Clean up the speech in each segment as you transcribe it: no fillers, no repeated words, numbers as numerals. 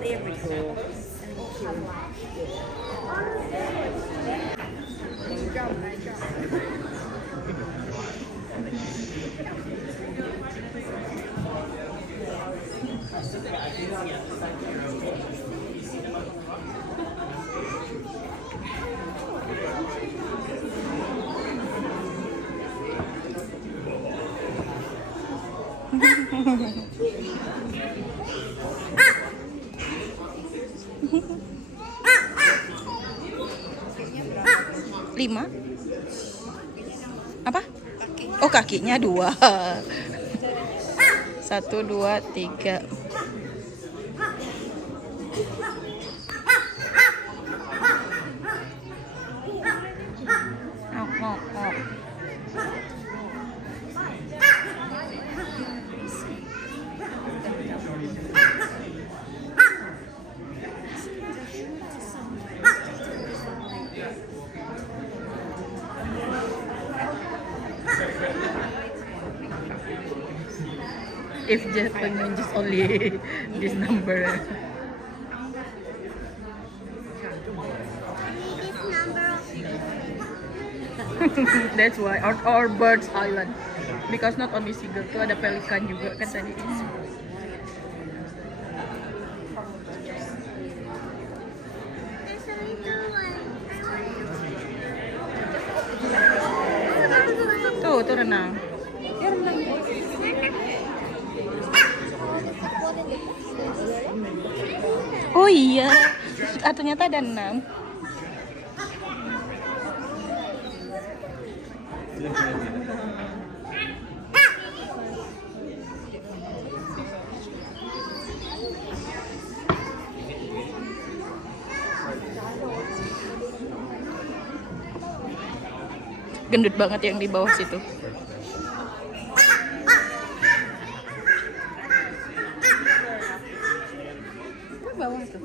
There we go. Lima? Apa? Oh, kakinya 2. 1, 2, 3. If Japan means just only this number. That's why our birds island, because not only seagull tuh ada pelikan juga kan tadi. Tuh renang. Dia renang. Oh iya, ternyata ada 6. Gendut banget yang di bawah situ. Bawah tuh.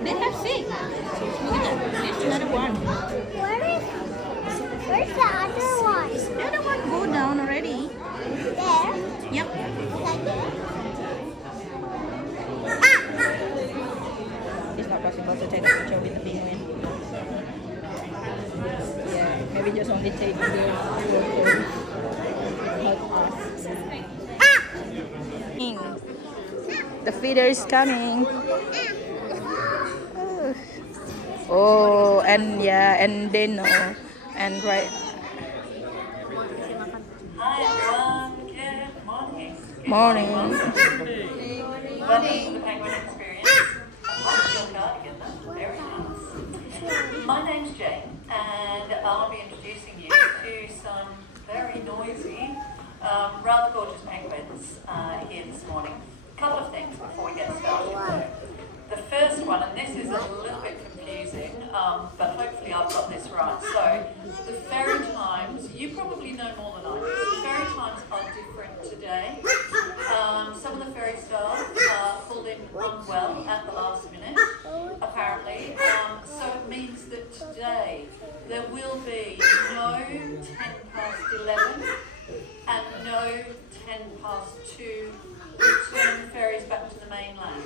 They have 6. Look at that. There's another one. Where's the other one? The other one go down already. There? Yep. Like there? It's not possible to take a picture with the penguin. Yeah, maybe just only take the photo. The feeder is coming. Oh, and yeah, and they know. And right. Hi everyone, good morning. Morning. Welcome to the Penguin Experience. Your cardigan, though. Very nice. My name's Jane, and I'll be introducing you to some very noisy, rather gorgeous penguins here this morning. A couple of things before we get started. The first one, and this is a little bit confusing, but hopefully I've got this right. So, the ferry times, you probably know more than I do. The ferry times are different today. Some of the ferry staff pulled in unwell at the last minute, apparently. So it means that today there will be no 10 past 11 and no 10 past 2 return ferries back to the mainland.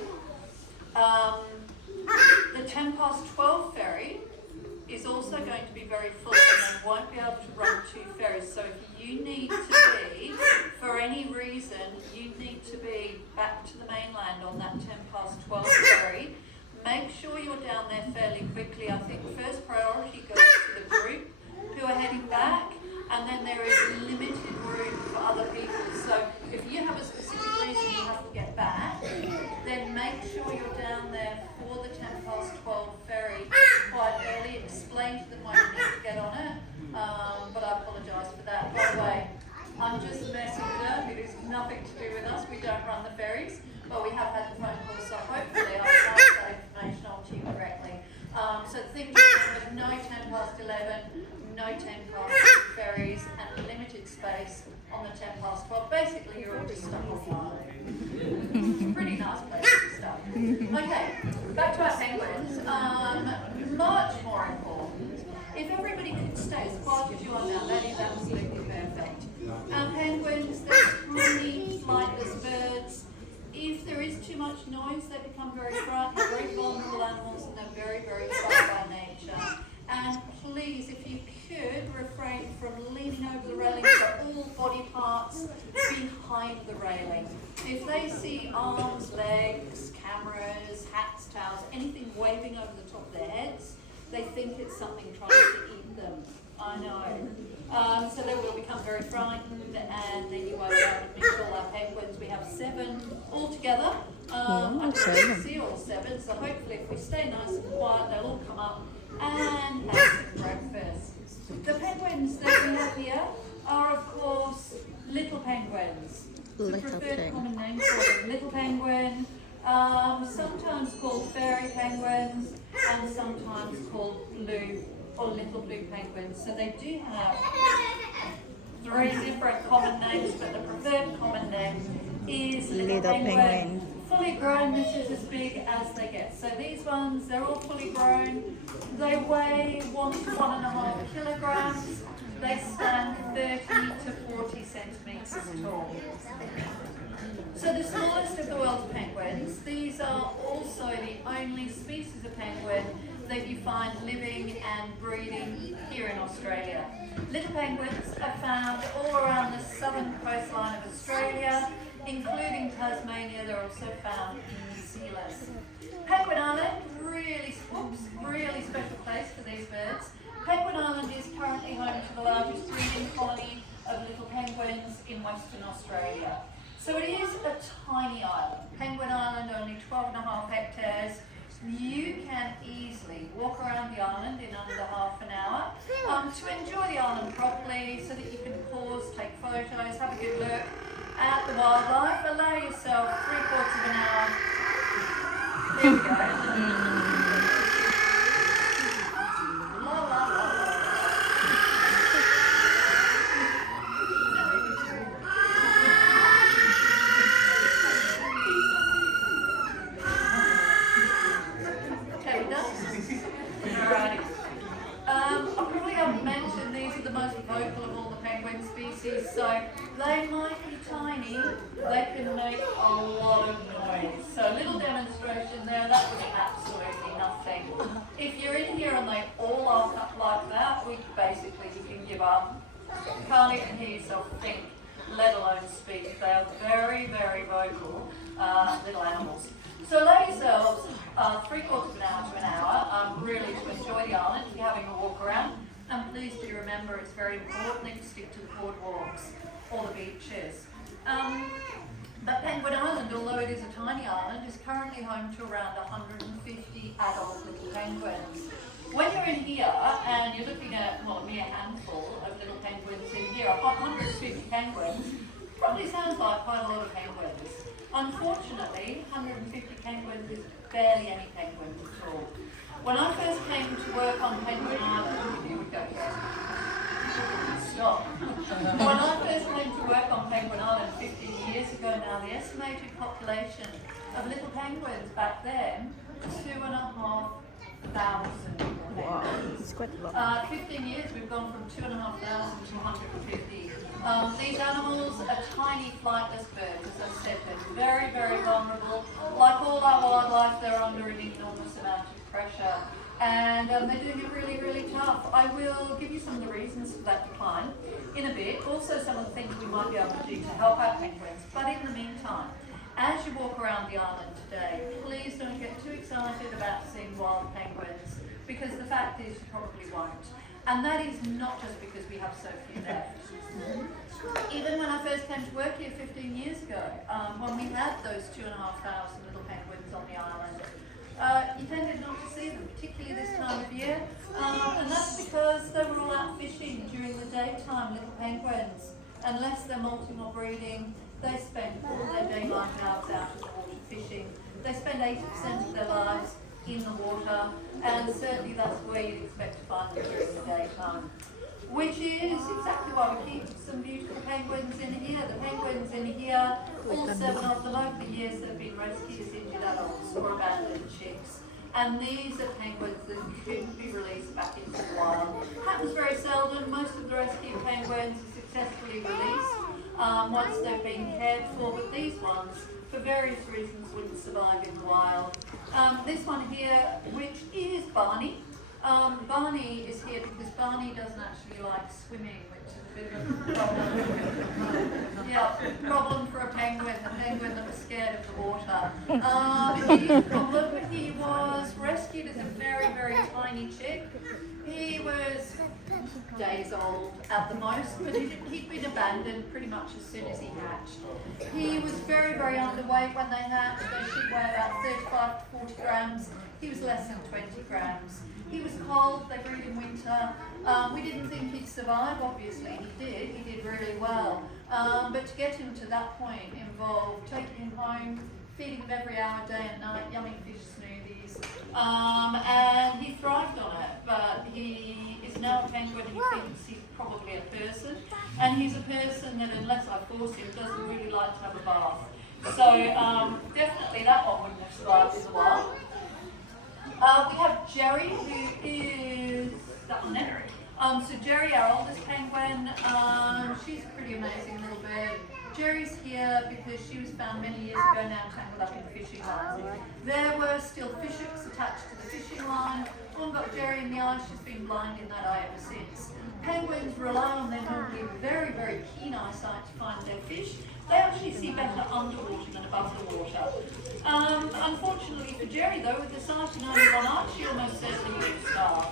The 10 past 12 ferry is also going to be very full and they won't be able to run 2 ferries. So if you need to be, for any reason, you need to be back to the mainland on that 10 past 12 ferry, make sure you're down there fairly quickly. I think first priority goes to the group who are heading back, and then there is limited room for other people. So if you have a specific reason you have to get back, then make sure you're down there for the 10 past 12 ferry quite early. Explain to them why you need to get on it. But I apologise for that. By the way, I'm just messing with her. It is nothing to do with us. We don't run the ferries, but we have had the phone call, so hopefully I've passed that information on to you correctly. So the thing is, no 10 past 11, no 10 past ferries, and limited space on the 10 past 12. Basically, you're all just stuck on the island. It's a pretty nice place to be stuck. Okay, back to our penguins. Much more important. If everybody could stay as quiet as you are now, that is absolutely perfect. Our penguins, they're tiny, flightless birds. If there is too much noise, they become very frightened, very vulnerable animals, and they're very, very shy by nature. And please, if you could, refrain from leaning over the railing, so all body parts behind the railing. If they see arms, legs, cameras, hats, towels, anything waving over the top of their heads, they think it's something trying to eat them. I know. So they will become very frightened, and then you won't be able to meet all our penguins. We have 7 altogether. I can't see all 7, so hopefully if we stay nice and quiet, they'll all come up and have some breakfast. The penguins that we have here are, of course, little penguins. It's a preferred common name for them. Little penguin, sometimes called fairy penguins, and sometimes called blue or little blue penguins. So they do have 3 different common names, but the preferred common name is little penguin. Fully grown, this is as big as they get. So these ones, they're all fully grown. They weigh 1 to 1.5 kilograms. They stand 30 to 40 centimetres tall. So the smallest of the world's penguins, these are also the only species of penguin that you find living and breeding here in Australia. Little penguins are found all around the southern coastline of Australia, including Tasmania. They're also found in New Zealand. Penguin Island, really special place for these birds. Penguin Island is currently home to the largest breeding colony of little penguins in Western Australia. So it is a tiny island. Penguin Island, only 12.5 hectares. You can easily walk around the island in under half an hour to enjoy the island properly, so that you can pause, take photos, have a good look at the wildlife. Allow yourself 3/4 of an hour. There we go. La, la, la, la. Okay, we done? Alrighty. I probably haven't mentioned these are the most vocal of all the penguin species, so they might be tiny, they can make a lot of noise. So a little demonstration there, that was absolutely nothing. If you're in here and they all are like that, you can give up. You can't even hear yourself think, let alone speak. They are very, very vocal little animals. So allow yourselves 3/4 of an hour to an hour really to enjoy the island if you're having a walk around. And please do remember, it's very important that you stick to the boardwalks or the beaches. But Penguin Island, although it is a tiny island, is currently home to around 150 adult little penguins. When you're in here and you're looking at a mere handful of little penguins in here, 150 penguins probably sounds like quite a lot of penguins. Unfortunately, 150 penguins is barely any penguins at all. When I first came to work on Penguin Island, you would go, stop. When I first came to work on Penguin Island 15 years ago now, the estimated population of little penguins back then, 2,500 penguins. Wow, it's quite a lot. 15 years, we've gone from 2,500 to 150. These animals are tiny flightless birds, as I said. They're very, very vulnerable. Like all our wildlife, they're under an enormous amount of pressure. And they're doing it really, really tough. I will give you some of the reasons for that decline in a bit. Also some of the things we might be able to do to help our penguins. But in the meantime, as you walk around the island today, please don't get too excited about seeing wild penguins, because the fact is you probably won't. And that is not just because we have so few left. Even when I first came to work here 15 years ago, when we had those 2,500 little penguins on the island, you tended not to see them, particularly this time of year. And that's because they were all out fishing during the daytime, little penguins. Unless they're molting or breeding, they spend all their daylight hours out in the water fishing. They spend 80% of their lives in the water, and certainly that's where you'd expect to find them during the daytime. Which is exactly why we keep some beautiful penguins in here. The penguins in here, all 7 of them over the years have been rescued as injured adults or abandoned chicks. And these are penguins that couldn't be released back into the wild. Happens very seldom. Most of the rescued penguins are successfully released once they've been cared for, but these ones, for various reasons, wouldn't survive in the wild. This one here, which is Barney. Barney is here because Barney doesn't actually like swimming, which is a bit of a problem. Yeah, problem for a penguin that was scared of the water. It is a problem. He was rescued as a very, very tiny chick. He was days old at the most, but he'd been abandoned pretty much as soon as he hatched. He was very, very underweight when they hatched. They should weigh about 35 to 40 grams. He was less than 20 grams. He was cold, they breed in winter. We didn't think he'd survive, obviously he did really well. But to get him to that point involved taking him home, feeding him every hour, day and night, yummy fish smoothies. And he thrived on it, but he is now a penguin. He thinks he's probably a person. And he's a person that, unless I force him, doesn't really like to have a bath. So definitely that one wouldn't have survived in the wild. We have Jerry, who is down there. So Jerry, our oldest penguin, she's a pretty amazing little bird. Jerry's here because she was found many years ago now tangled up in the fishing line. There were still fish hooks attached to the fishing line. One got Jerry in the eye, she's been blind in that eye ever since. Penguins rely on their normally very, very keen eyesight to find their fish. They actually see better underwater than above the water. Unfortunately for Jerry though, with the sight in only one eye, she almost certainly would starve.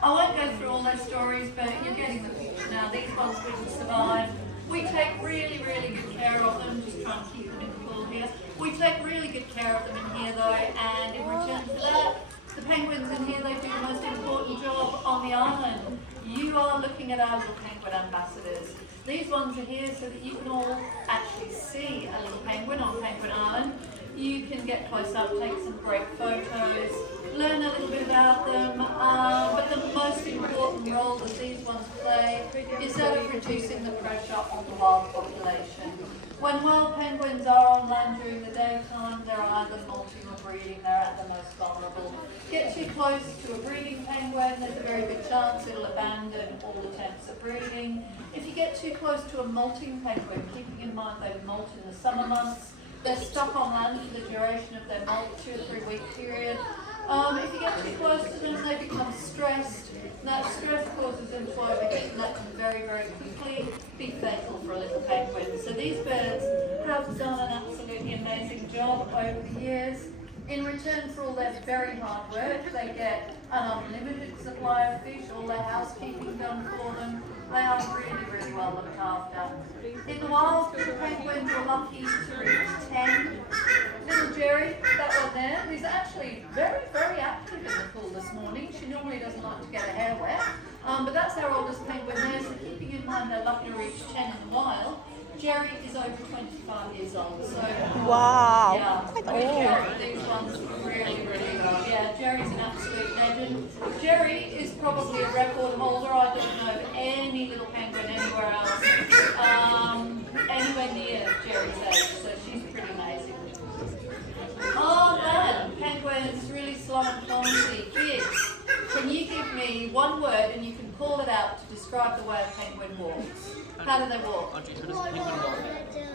I won't go through all their stories, but you're getting the picture now. These ones wouldn't survive. We take really, really good care of them, just trying to keep them in the pool here. We take really good care of them in here though, and in return for that, the penguins in here, they do the most important job on the island. You are looking at our little penguin ambassadors. These ones are here so that you can all actually see a little penguin on Penguin Island. You can get close up, take some great photos, learn a little bit about them, but the most important role that these ones play is that of reducing the pressure on the wild population. When wild penguins are on land during the daytime, they're either molting or breeding, they're at the most vulnerable. Get too close to a breeding penguin, there's a very good chance it'll abandon all attempts at breeding. If you get too close to a molting penguin, keeping in mind they molt in the summer months, they're stuck on land for the duration of their molt, 2 or 3 week period. If you get too close to them, they become stressed. That stress causes them to overheat, and that can very, very quickly be fatal for a little penguin. So these birds have done an absolutely amazing job over the years. In return for all their very hard work, they get an unlimited supply of fish, all their housekeeping done for them. They are really, really well looked after. In the wild, the penguins were lucky to reach 10. Little Jerry, that one there, who's actually very, very active in the pool this morning. She normally doesn't like to get her hair wet, but that's our oldest penguin there, so keeping in mind they're lucky to reach 10 in the wild. Jerry is over 25 years old, so Wow. yeah, we care for these ones really, really well. Yeah, Jerry's an absolute legend. Jerry is probably a record holder. I don't know of any little penguin anywhere else, anywhere near Jerry's age, so she's pretty amazing. Oh man, penguins really slow and clumsy. Kids, can you give me one word and you can call it out to describe the way a penguin walks? How do they walk?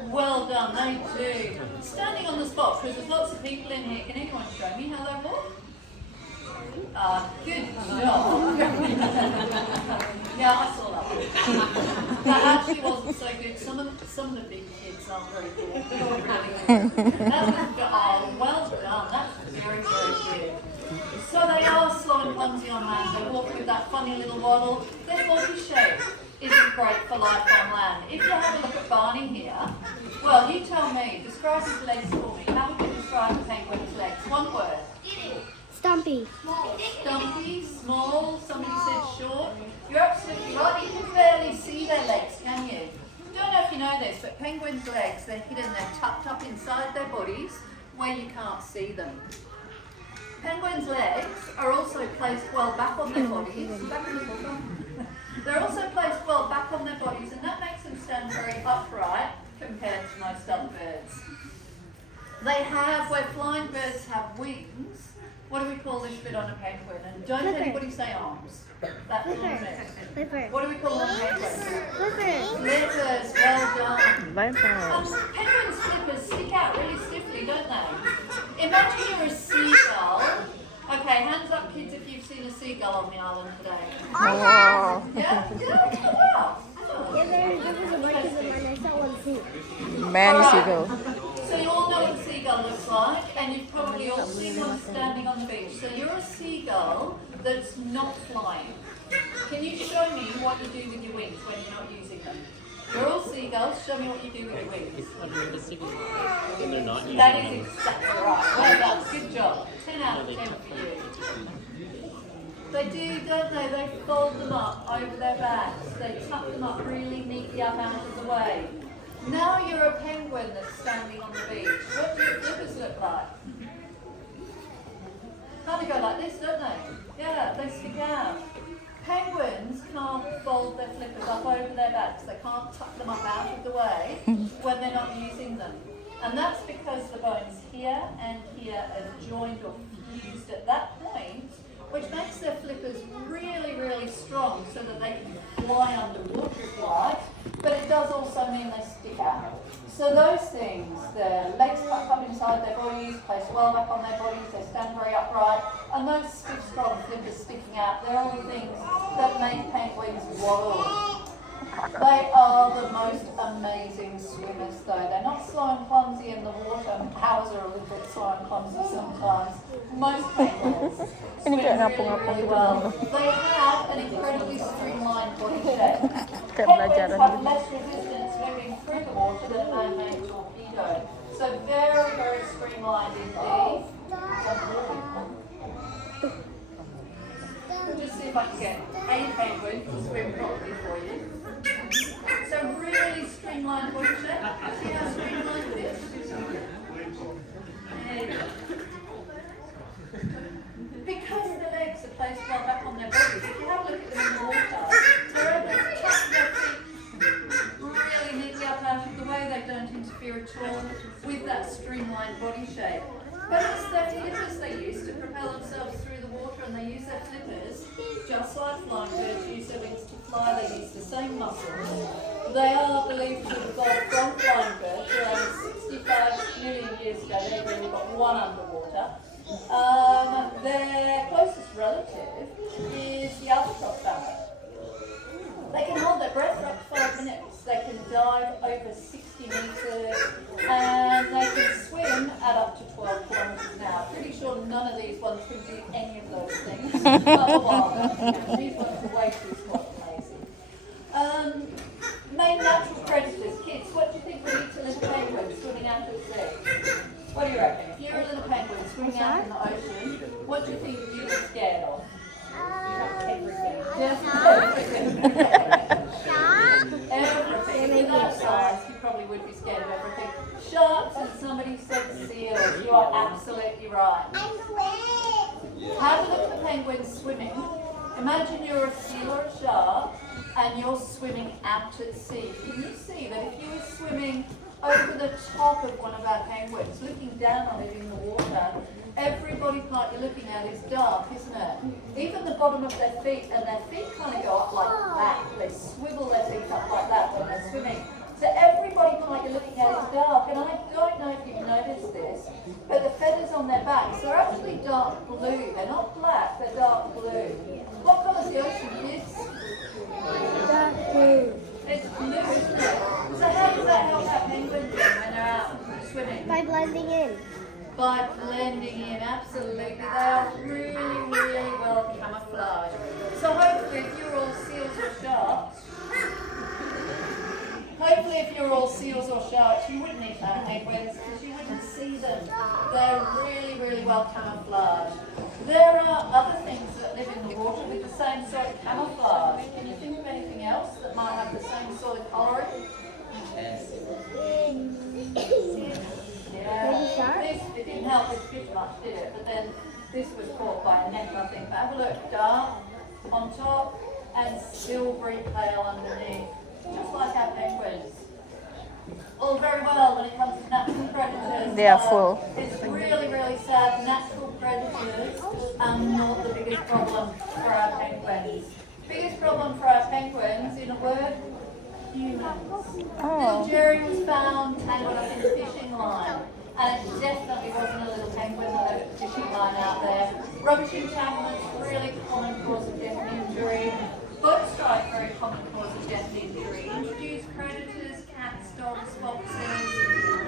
Well done, they do. Standing on the spot, because there's lots of people in here, can anyone show me how they walk? Good job. Yeah, I saw that one. That actually wasn't so good. Some of the big kids aren't very good. You're really good. That was good. Oh, well done. That's very, very good. So they are slow and clumsy on land. They walk with that funny little waddle. Their body shape isn't great for life on land. If you have a look at Barney here, well, you tell me, describe his legs for me. How would you describe describe a penguin's legs? One word. Stumpy. Stumpy, small, somebody said short. You're absolutely right, you can barely see their legs, can you? Don't know if you know this, but penguins' legs, they're hidden, they're tucked up inside their bodies where you can't see them. Penguins' legs are also placed well back on their bodies. They're also placed well back on their bodies, and that makes them stand very upright compared to most other birds. They have, where flying birds have wings, what do we call this bit on a penguin? And don't Flipper. anybody say arms. That's what it means. Flipper. What do we call them on penguins? Flipper. Flippers, well done. Vipers. Penguins' flippers stick out really stiffly, don't they? Imagine you're a seagull. Okay, hands up kids if you've seen a seagull on the island today. Wow. Yeah? Yeah? Oh, wow. Yeah, there was a bunch of them and I saw one too. Many seagulls. So you all know what a seagull looks like, and you've probably all seen one standing on the beach. So you're a seagull that's not flying. Can you show me what you do with your wings when you're not using them? You're all seagulls, show me what you do with your wings. When they're not using That them. is exactly right. Well done, good job. 10 out of 10 for you. They do, don't they? They fold them up over their backs. They tuck them up really neatly up out of the way. Now you're a penguin that's standing on the beach. What do your flippers look like? Kind of go like this, don't they? Yeah, they stick out. Penguins can't fold their flippers up over their backs. They can't tuck them up out of the way when they're not using them. And that's because the bones here and here are joined or fused at that point, which makes their flippers really, really strong so that they can fly underwater if you like, but it does also mean they stick out. So those things, the legs tucked up inside their bodies, placed well back on their bodies, they stand very upright, and those stiff, strong flippers sticking out, they're all the things that make penguins waddle. They are the most amazing swimmers though. They're not slow and clumsy in the water. Ours are a little bit slow and clumsy sometimes. Most penguins swim really well. They have an incredibly streamlined body shape. Penguins have less resistance swimming through the water than a man-made torpedo. So very, very streamlined indeed. Just see if I can get a penguin to swim properly for you. So really streamlined body shape. See how streamlined it is? There you go. Because the legs are placed well back on their bodies, if you have a look at them in the water, they're able to tuck their feet really neatly up out of the way. They don't interfere at all with that streamlined body shape. But it's their flippers they use to propel themselves through the water, and they use their flippers just like flying birds use their wings to fly. They use the same muscles. They are believed to have evolved from flying birds around 65 million years ago. They've only got one underwater. Their closest relative is the albatross family. They can hold their breath for up to 5 minutes. They can dive over 60 metres, and they can swim at up to 12 kilometres an hour. Pretty sure none of these ones can do any of those things. Otherwise, these ones are way too small and lazy. Main natural predators. Kids, what do you think we need to little penguins swimming out at sea? What do you reckon? If you're a little penguin swimming out in the ocean, what do you think you'd be scared of? Everything. Just everything. Everything. Without size, you probably would be scared of everything. Sharks, and somebody said seals. You are absolutely right. Have a look at the penguins swimming. Imagine you're a seal or a shark and you're swimming out at sea. Can you see that if you were swimming over the top of one of our penguins, looking down on it in the water, every body part you're looking at is dark, isn't it? Even the bottom of their feet, and their feet kind of go up like that. They swivel their feet up like that when they're swimming. So every body part you're looking at is dark, and I don't know if you've noticed this, but the feathers on their backs are actually dark blue. They're not black, they're dark blue. What colour's the ocean, kids? Dark blue. It's blue, isn't it? So how does that help our penguins when they're out swimming? By blending in. By blending in, absolutely. They are really, really well camouflaged. So hopefully if you're all seals or sharks, seals or sharks, you wouldn't eat penguins because you wouldn't see them. They're really, really well camouflaged. There are other things that live in the water with the same sort of camouflage. Can you think of anything else that might have the same sort of colouring? Yeah, it didn't help this fish much, did it? But then this was caught by a net, I think. But have a look, dark on top and silvery pale underneath, just like our penguins. All very well when it comes to natural predators. They are full. It's really, really sad. Natural predators are not the biggest problem for our penguins. Biggest problem for our penguins, in a word, humans. Little Jerry was found tangled up in the fishing line. And it definitely wasn't a little penguin that had a fishing line out there. Rubbish entanglements, really common cause of death and injury. Boat strike, very common cause of death and injury. Introduced predators, cats, dogs, foxes,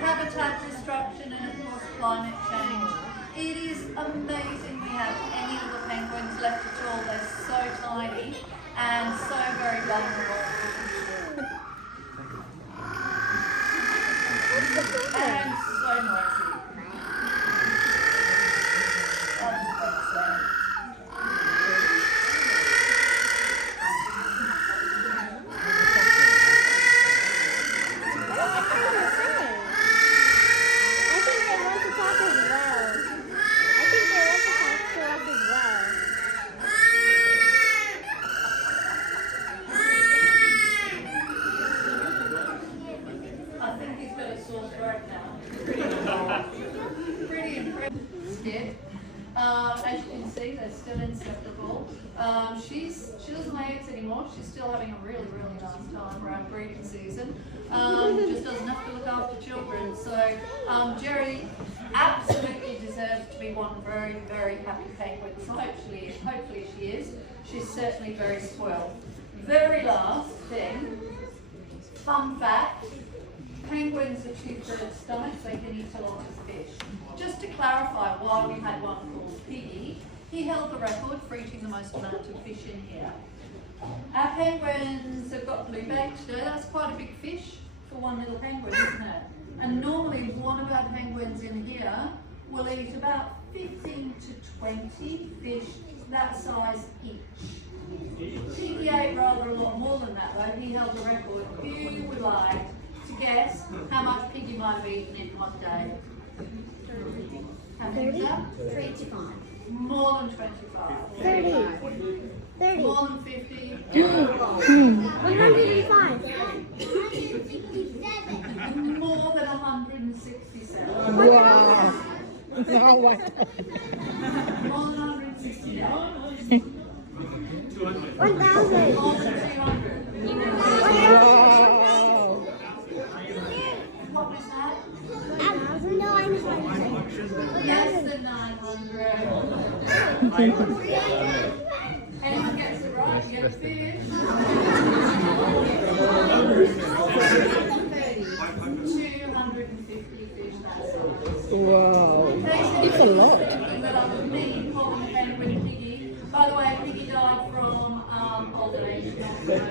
habitat destruction, and of course climate change. It is amazing we have any little penguins left at all. They're so tiny and so very vulnerable. And so noisy. Pretty impressive. As you can see, they're still inseparable. She doesn't lay eggs anymore. She's still having a really, really nice time around breeding season. Just doesn't have to look after children. So Jerry absolutely deserves to be one very, very happy penguin. So hopefully she is. She's certainly very spoiled. Very last thing, fun fact. Penguins are 2/3 stomachs, they can eat a lot of fish. Just to clarify why we had one called Piggy, he held the record for eating the most amount of fish in here. Our penguins have got blue bait today. That's quite a big fish for one little penguin, isn't it? And normally one of our penguins in here will eat about 15 to 20 fish that size each. Piggy ate rather a lot more than that though. He held the record. Who would like to guess how much Piggy might have eaten in one day? How many is that? 25. More than 25. 30. 30. More than 50. 105. More than 167. Wow. Now what? More than 167. 1,000. More than 200. Wow. What was that? 1,000? No, I missed one. Less than 900. Anyone gets it right, you get a fish. 250 fish, that's all. Wow. It's a lot. By the way, Piggy died from old age, but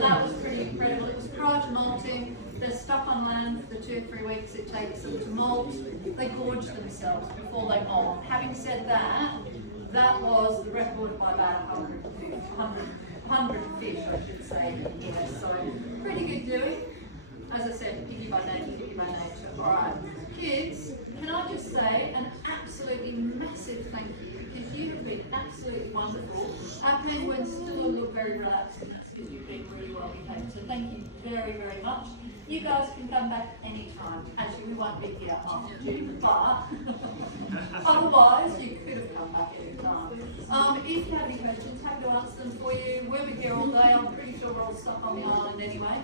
that was pretty incredible. It was prior to molting. They're stuck on land for the 2 or 3 weeks it takes them to molt. They gorge themselves before they molt. Having said that, that was the record by about 100 fish, I should say. So pretty good doing. As I said, Piggy by nature, Piggy by nature. All right, kids, can I just say an absolutely massive thank you, because you have been absolutely wonderful. Our penguins still look very relaxed, and that's because you've been really well behaved. So thank you very, very much. You guys can come back anytime. Actually, we won't be here after June, but otherwise you could have come back any time. If you have any questions, happy to answer them for you. We'll be here all day. I'm pretty sure we're all stuck on the island anyway.